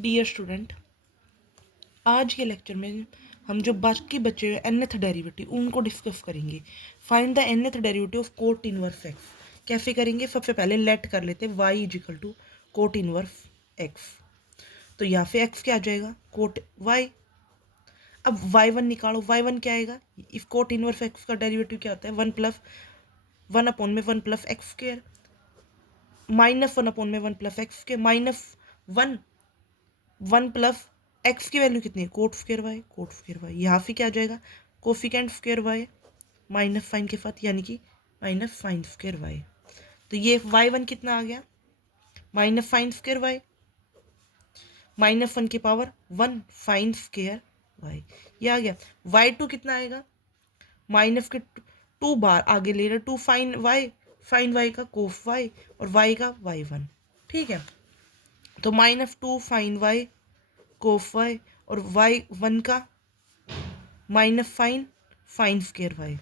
Dear student, आज के lecture में हम जो बाकी बचे हुए nth डेरिवेटिव उनको डिस्कस करेंगे। Find the nth derivative of cot inverse x. कैसे करेंगे? सबसे पहले लेट कर लेते हैं y is equal to cot inverse x. तो यहाँ पे x क्या आ जाएगा? Cot y। अब y1 निकालो, y1 क्या आएगा? इस कोट इनवर्स एक्स का डेरिवेटिव क्या होता है? वन अपॉन में one plus x square, minus one upon में one plus x square, minus one plus x की वैल्यू कितनी है? Cot square y, cot square y. यहाँ से क्या आ जाएगा? Coefficient square y minus sine के साथ, यानी कि माइनस साइन स्क्वायर वाई। तो ये y1 कितना आ गया? Minus sine square y, minus one की power one sine square y, ये आ गया। y2 कितना आएगा? माइनस के टू बार आगे ले रहे, टू फाइन वाई का कोफ वाई और y का y1। ठीक है, तो minus two sine y cos y और y1 का minus sine square y,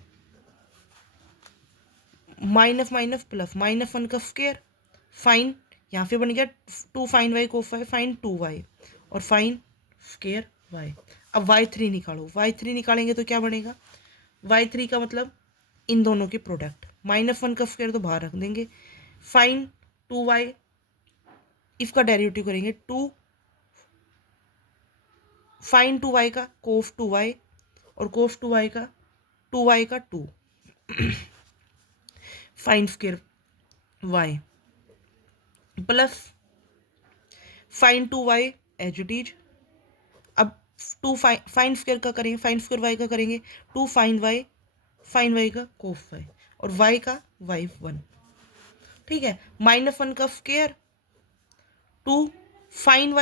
minus minus plus minus one का स्क्वायर, फाइन यहाँ पे बन गया two sine y cos y, sine two y और फाइन स्क्वायर वाई। अब y3 निकालो, y3 निकालेंगे तो क्या बनेगा? y3 का मतलब इन दोनों के प्रोडक्ट, माइनस वन का स्क्वायर तो बाहर रख देंगे, फाइन टू वाई, इसका डेरिवेटिव करेंगे टू फाइन टू वाई का कोफ टू वाई और कोफ टू वाई का two sine square y plus sine two y as it is. अब टू फाइन स्क्वायर का करेंगे, फाइन स्क्वायर वाई का करेंगे टू फाइन वाई का कोफ वाई और वाई का y1। ठीक है, माइनस वन का square two sine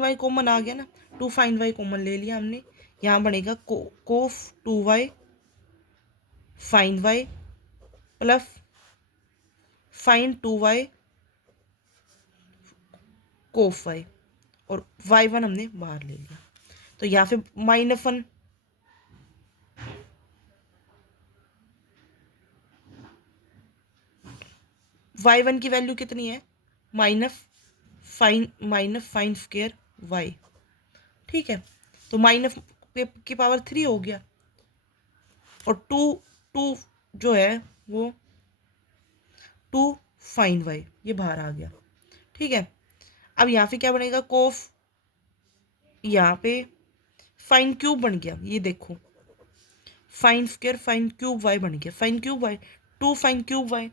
y common आ गया ना, टू फाइन वाई कॉमन ले लिया हमने, यहाँ बनेगा cos two y sine y plus sine two y cos y और y1 हमने बाहर ले लिया। तो यहाँ पे माइनस वन y1 की वैल्यू कितनी है? Minus sine square y. ठीक है, तो माइनस की पावर 3 हो गया और टू टू जो है वो टू फाइन वाई, ये बाहर आ गया। ठीक है, अब यहाँ पे क्या बनेगा? कोफ, यहाँ पे फाइन क्यूब बन गया, ये देखो sine square sine cube y बन गया, sine cube y two sine cube y.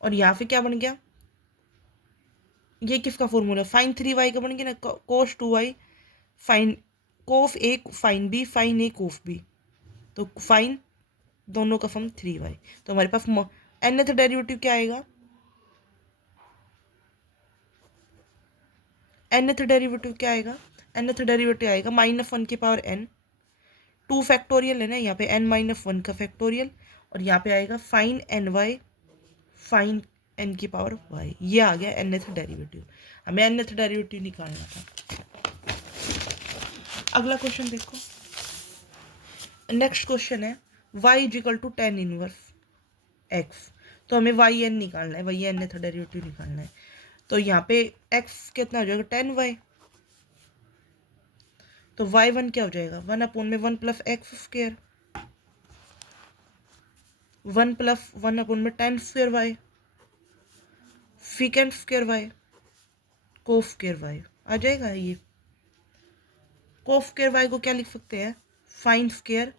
और यहाँ पे क्या बन गया? ये किसका फॉर्मूला? फाइन थ्री वाई का बन गया ना, cos two y sine cos A sine B sine A cos B, तो फाइन दोनों का सम थ्री वाई। तो हमारे पास nth डेरिवेटिव क्या आएगा? nth डेरिवेटिव क्या आएगा? nth डेरिवेटिव आएगा माइनस वन की पावर n, टू फैक्टोरियल है ना यहाँ पे, n माइनस वन का फैक्टोरियल, और यहाँ पे आएगा sine n y sine n की पावर y। ये आ गया nth डेरिवेटिव। हमें nth डेरिवेटिव निकालना था। अगला क्वेश्चन देखो, नेक्स्ट क्वेश्चन है y is equal to tan inverse x। तो हमें yn निकालना है, y nth डेरिवेटिव निकालना है। तो यहाँ पे x कितना हो जाएगा? 10y। तो y1 क्या हो जाएगा? वन अपॉन में one plus x square, one plus one upon में tan square y, secant square y, cos square y आ जाएगा। ये कोफ स्क्वायर वाई को क्या लिख सकते हैं? Sine square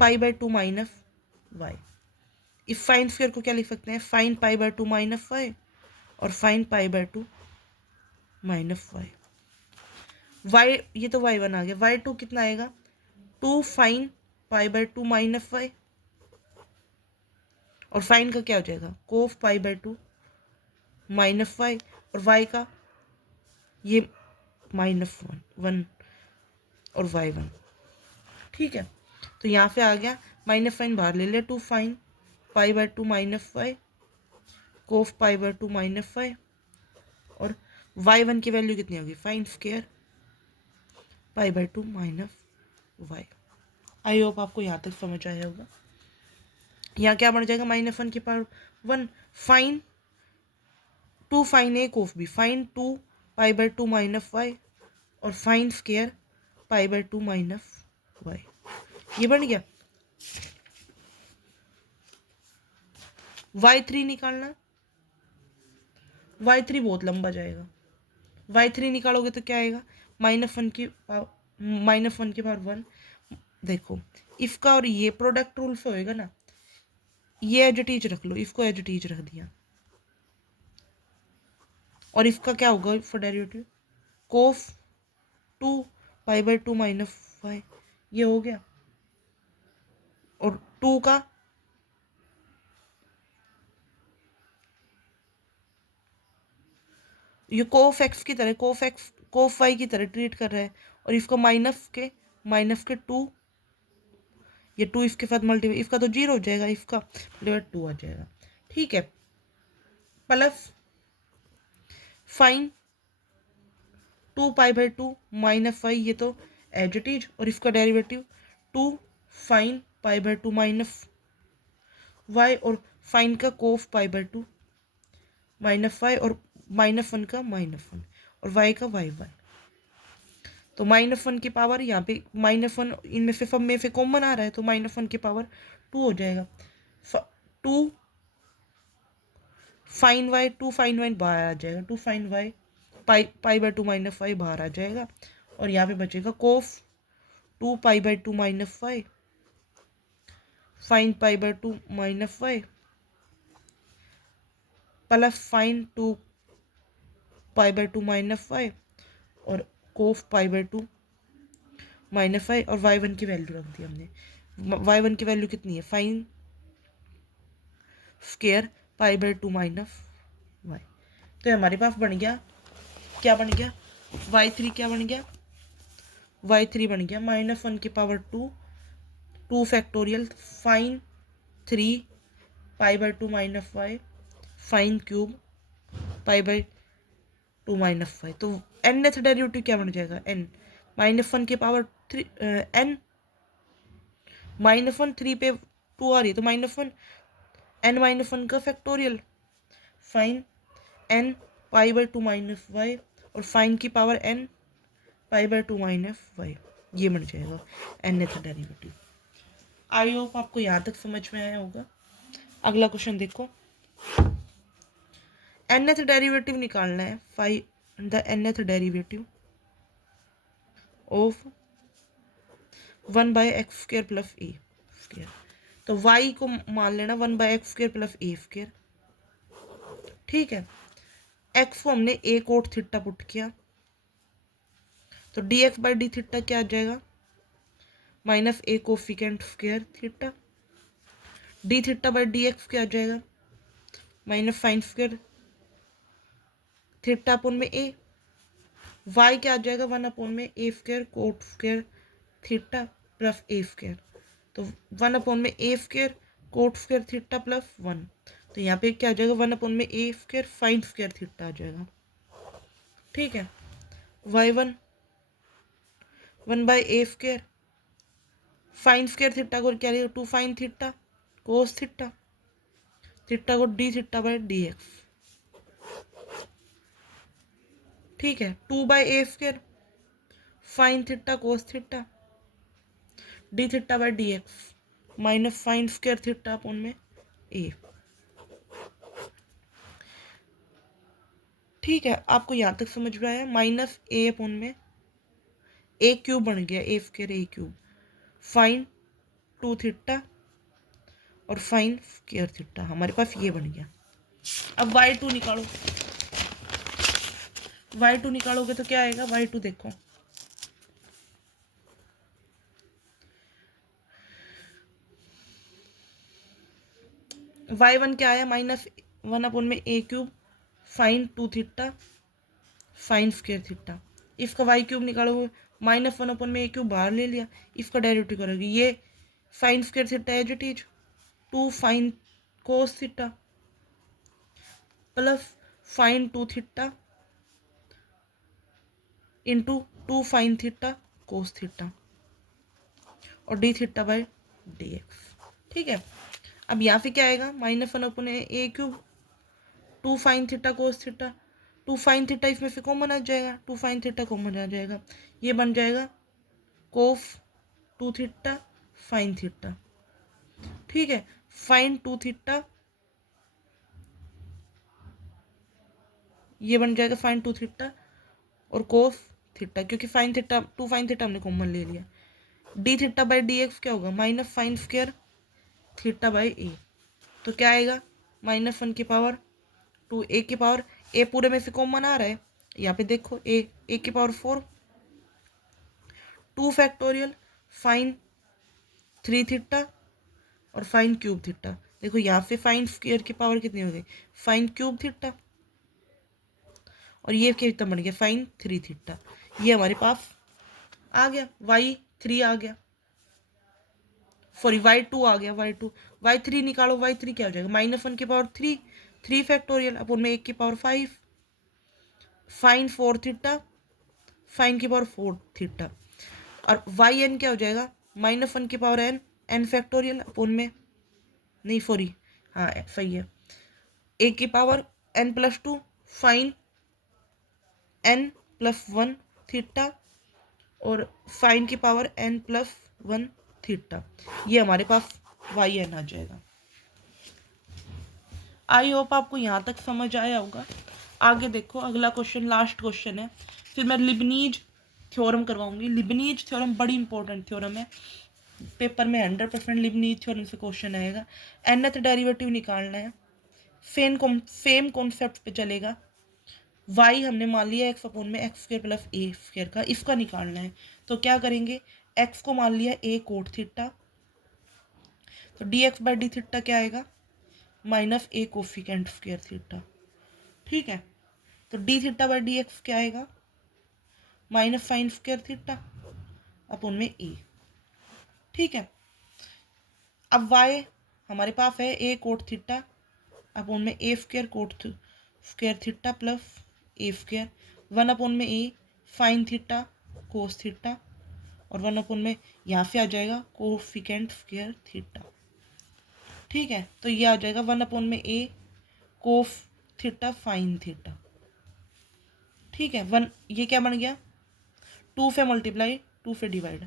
pi by two minus y. इस फाइन स्क्वायर को क्या लिख सकते हैं? Sine pi by two minus y और sine pi by two minus y. Y, ये तो y1 आ गया, y2 कितना आएगा? Two sine pi by two minus y और फाइन का क्या हो जाएगा? Cos pi by two minus y और y का ये माइनस वन और y1। ठीक है, तो यहाँ पे आ गया, माइनस फाइन बाहर ले लिया, two sine pi by two minus y cos pi by two minus y और y1 की वैल्यू कितनी होगी? Sine square pi by two minus y. I hope आपको यहाँ तक समझ आया होगा। यहाँ क्या बन जाएगा, -1 की power 1। Fine 2 fine A cos B, fine 2 π/2 -y और फाइन स्केयर π/2 -y। ये बन गया। y3 निकालना, y3 बहुत लंबा जाएगा। y3 निकालोगे तो क्या आएगा, -1 की पावर 1। देखो इसका और ये प्रोडक्ट रूल से होएगा ना, ये एज इट इज रख लो, इसको एज इट इज रख दिया, और इसका क्या होगा फॉर डेरिवेटिव, कोफ 2 π/2 -y, ये हो गया। और 2 का ये कोफ एक्स की तरह, कोफ वाई की तरह ट्रीट कर रहा है, और इसको माइनस के 2, ये 2 इसके साथ मल्टीप्लाई, इसका तो 0 हो जाएगा, इसका मल्टीप्लाई 2 आ जाएगा। ठीक है, प्लस फाइन 2 π/2 -y, ये तो एज इट इज, और इसका डेरिवेटिव 2 फाइन π/2 -y, और फाइन का कोफ π/2 -y, और -1 का -1, और y का y1। तो -1 की पावर यहाँ पे -1 इनमें से सब में से कॉमन आ रहा है, तो -1 की पावर 2 हो जाएगा। 2 फाइन y, 2 फाइन y बाहर आ जाएगा, 2 फाइन y π/2 -y बाहर आ जाएगा, और यहाँ पे बचेगा cos 2 π/2 -y sine π/2 -y plus sine 2 π/2 -y और कोफ π/2 -y, और y1 की वैल्यू रख दी हमने। y1 की वैल्यू कितनी है, फाइन स्केयर π/2 -y। तो हमारे पास बन गया, क्या बन गया, y3 क्या बन गया, y3 बन गया -1 की power 2 2 factorial sine 3 π/2 -y sine cube π/2 -y। तो nth डेरिवेटिव क्या बन जाएगा, n -1 की पावर 3 n -1 3 पे 2 आ रही है, तो -1 n -1 का फैक्टोरियल फाइन n π/2 -y, और फाइन की पावर n π/2 -y, ये बन जाएगा nth डेरिवेटिव। आई होप आपको यहाँ तक समझ में आया होगा। अगला क्वेश्चन देखो, nth डेरिवेटिव निकालना है, find the nth derivative of 1/x² + a²। तो y को मान लेना 1/x² + a²। ठीक है, x को हमने a कोट थीटा पुट किया, तो dx/d क्या आ जाएगा, -a कोफिकेंट स्क्वायर थीटा, dθ/dx क्या आ जाएगा, -sin स्क्वायर थीटा अपन में a, y क्या आ जाएगा 1/a² coat square theta plus a², तो 1/a² coat square theta plus 1, तो यहाँ पे क्या आ जाएगा 1/a² साइन स्क्वायर थीटा आ जाएगा। ठीक है, y1 1/a² sign square theta को क्या रहेगा 2 sine theta cos theta, theta को dθ/dx। ठीक है, 2/a² sine theta cos theta dθ/dx minus sine square theta upon में a। ठीक है, आपको यहाँ तक समझ में आया, -a अपन में a³ बन गया, a² a³ फाइन 2 थीटा और फाइन स्क्वायर थीटा, हमारे पास ये बन गया। अब y2 निकालो, y2 निकालोगे तो क्या आएगा, y2 देखो, y1 क्या आया, -1/a³ fine 2 theta fine square theta, इसका y³ निकालोगे -1/a³ बाहर ले लिया, इसका डेरिवेटिव करोगे, ये sine square theta as it is 2 sine cos theta plus sine 2 theta into 2 sine theta cos theta और dθ/dx। ठीक है, अब यहाँ पे क्या आएगा, -1 upon a cube, 2 sine theta cos theta, 2 sine theta इसमें से कॉमन आ जाएगा, 2 फाइन थीटा कॉमन आ जाएगा, ये बन जाएगा कोस 2 थीटा फाइन थीटा। ठीक है, फाइन 2 थीटा, ये बन जाएगा फाइन 2 थीटा और कोस थीटा, क्योंकि फाइन थीटा 2 फाइन थीटा हमने कॉमन ले लिया। D theta by d x क्या होगा, minus sine square theta by a. तो क्या आएगा, -1 की पावर 2 ए की पावर, ए पूरे में से कॉमन आ रहा है, यहाँ पे देखो ए की पावर 4, 2 फैक्टोरियल फाइन 3 थीटा और फाइन क्यूब थीटा। देखो यहाँ से फाइन स्क्वायर की पावर कितनी हो गई, फाइन क्यूब थीटा, और ये कितना बन गया, फाइन 3 थीटा। ये हमारे पास आ गया, y3 आ गया, सॉरी y2 आ गया, y3 निकालो, y3 क्या हो जाएगा, -1 की पावर 3, 3 फैक्टोरियल अपन में 1 की पावर 5, फाइन 4 थीटा, फाइन की पावर 4 थीटा, और yn क्या हो जाएगा, -1 की पावर n फैक्टोरियल अपन में, नहीं सॉरी, हाँ सही है, ए की power n+2 fine n+1 theta और फाइन की पावर n+1 थीटा। ये हमारे पास yn आ जाएगा। आई होप आपको यहाँ तक समझ आया होगा। आगे देखो, अगला क्वेश्चन लास्ट क्वेश्चन है, फिर मैं लिबनीज थ्योरम करवाऊंगी। लिबनीज थ्योरम बड़ी इंपॉर्टेंट थ्योरम है, पेपर में 100% लिबनीज थ्योरम से क्वेश्चन आएगा। nth डेरिवेटिव निकालना है, सेम कॉन्सेप्ट पे चलेगा। y हमने मान लिया x अपॉन में x² प्लस ए स्क्वायर का, इसका निकालना है। तो क्या करेंगे, x को मान लिया a कोट थीटा, तो dx बाई डी थीटा क्या आएगा, -a कोफिकेंट स्क्वायर थीटा। ठीक है, तो D theta by d x क्या आएगा, minus sine square theta upon में a। ठीक है, अब y हमारे पास है a कोट थीटा अपॉन में a² coat square theta plus a², 1 upon में a fine theta cos theta, और 1 अपॉन में यहाँ से आ जाएगा कोफिकेंट स्क्वायर थीटा। ठीक है, तो ये आ जाएगा 1 अपॉन में a cos theta sine theta. ठीक है, 1 ये क्या बन गया, 2 से मल्टीप्लाई 2 से डिवाइड,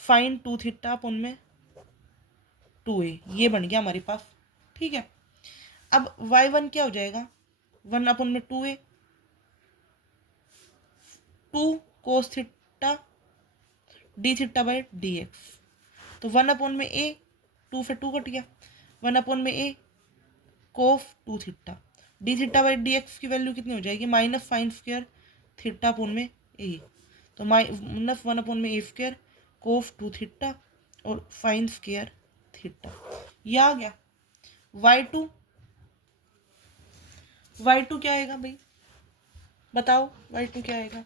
फाइन 2 थीटा अपॉन में 2a, ये बन गया हमारे पास। ठीक है, अब y1 क्या हो जाएगा, 1 अपॉन में 2a, 2 cos theta d theta by d x, तो 1 अपॉन में a, 2 से 2 कट गया, 1 अपॉन में a cos 2 theta, d theta by d x की वैल्यू कितनी हो जाएगी, minus sine square theta upon में a, तो माइनस 1 अपॉन में a² कोस 2 थीटा और फाइन स्क्वायर थीटा। ये आ गया। y2 क्या आएगा भाई, बताओ y2 क्या आएगा,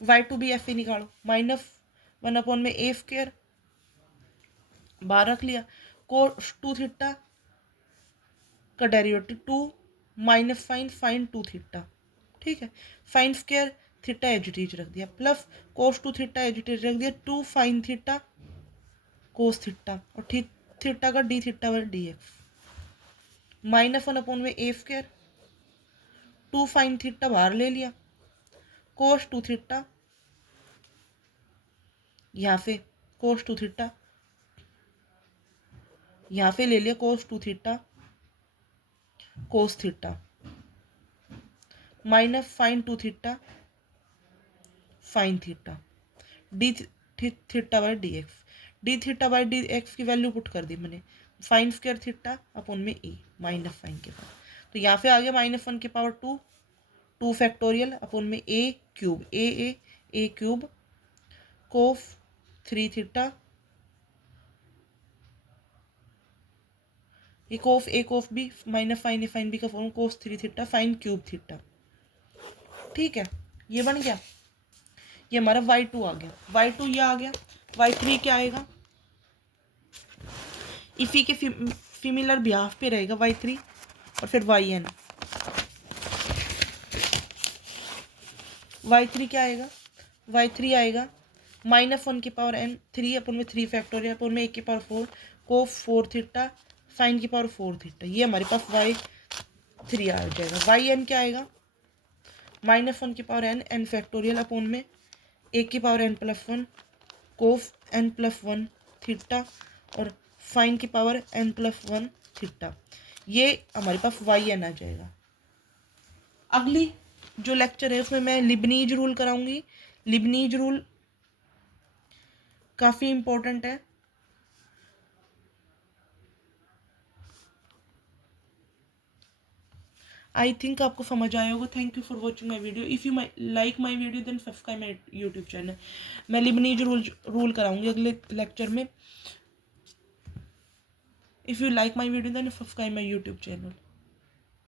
y2 भी ऐसे निकालो, -1 अपॉन में a² बाहर रख लिया, कोस 2 थीटा का डेरिवेटिव 2 माइनस फाइन 2 थीटा। ठीक है, फाइन स्क्वायर थीटा एजिटीज रख दिया, प्लस कोस 2 थीटा एजिटीज रख दिया, 2 फाइन थीटा कोस थीटा और थीटा का D theta by d x, -1 upon में a², 2 फाइन थीटा बाहर ले लिया, कोस 2 थीटा, यहाँ से कोस 2 थीटा, यहाँ से ले लिया cos 2 theta cos theta, minus sine 2 theta sine theta, d theta by d x, d theta by d x की वैल्यू पुट कर दी मैंने, फाइन स्क्वायर थीटा अपॉन में ए माइनस फाइन के पावर, तो यहाँ पे आ गया -1 की पावर 2, 2 फैक्टोरियल अपॉन में a cube, a cube cos 3 theta, ये cos A cos B minus sine A sine B का फॉर्म कोस 3 थीटा फाइन क्यूब थीटा। ठीक है, ये बन गया, ये हमारा y2 आ गया, y2 ये आ गया। y3 क्या आएगा, इसी के सिमिलर बिहाफ पे रहेगा y3, और फिर yn, y3 क्या आएगा, y3 आएगा -1 की पावर n 3 अपन में 3 फैक्टोरियल अपन में 1 की पावर 4 को 4 थीटा साइन की पावर 4 थीटा। ये हमारे पास y3 आ जाएगा। वाई एन क्या आएगा? -1 की पावर n फैक्टोरियल अपॉन में 1 की पावर n+1 कोस n+1 थीटा और साइन की पावर n+1 थीटा। ये हमारे पास वाई एन आ जाएगा। अगली जो लेक्चर है उसमें मैं लिबनीज रूल कराऊंगी। लिबनीज रूल काफ़ी इम्पोर्टेंट है। आई थिंक आपको समझ आया होगा। Thank you for watching my video. If you like my video then subscribe my YouTube channel. मैं लिबनीज रूल कराऊंगी अगले लेक्चर में। If you like my video then subscribe my YouTube channel.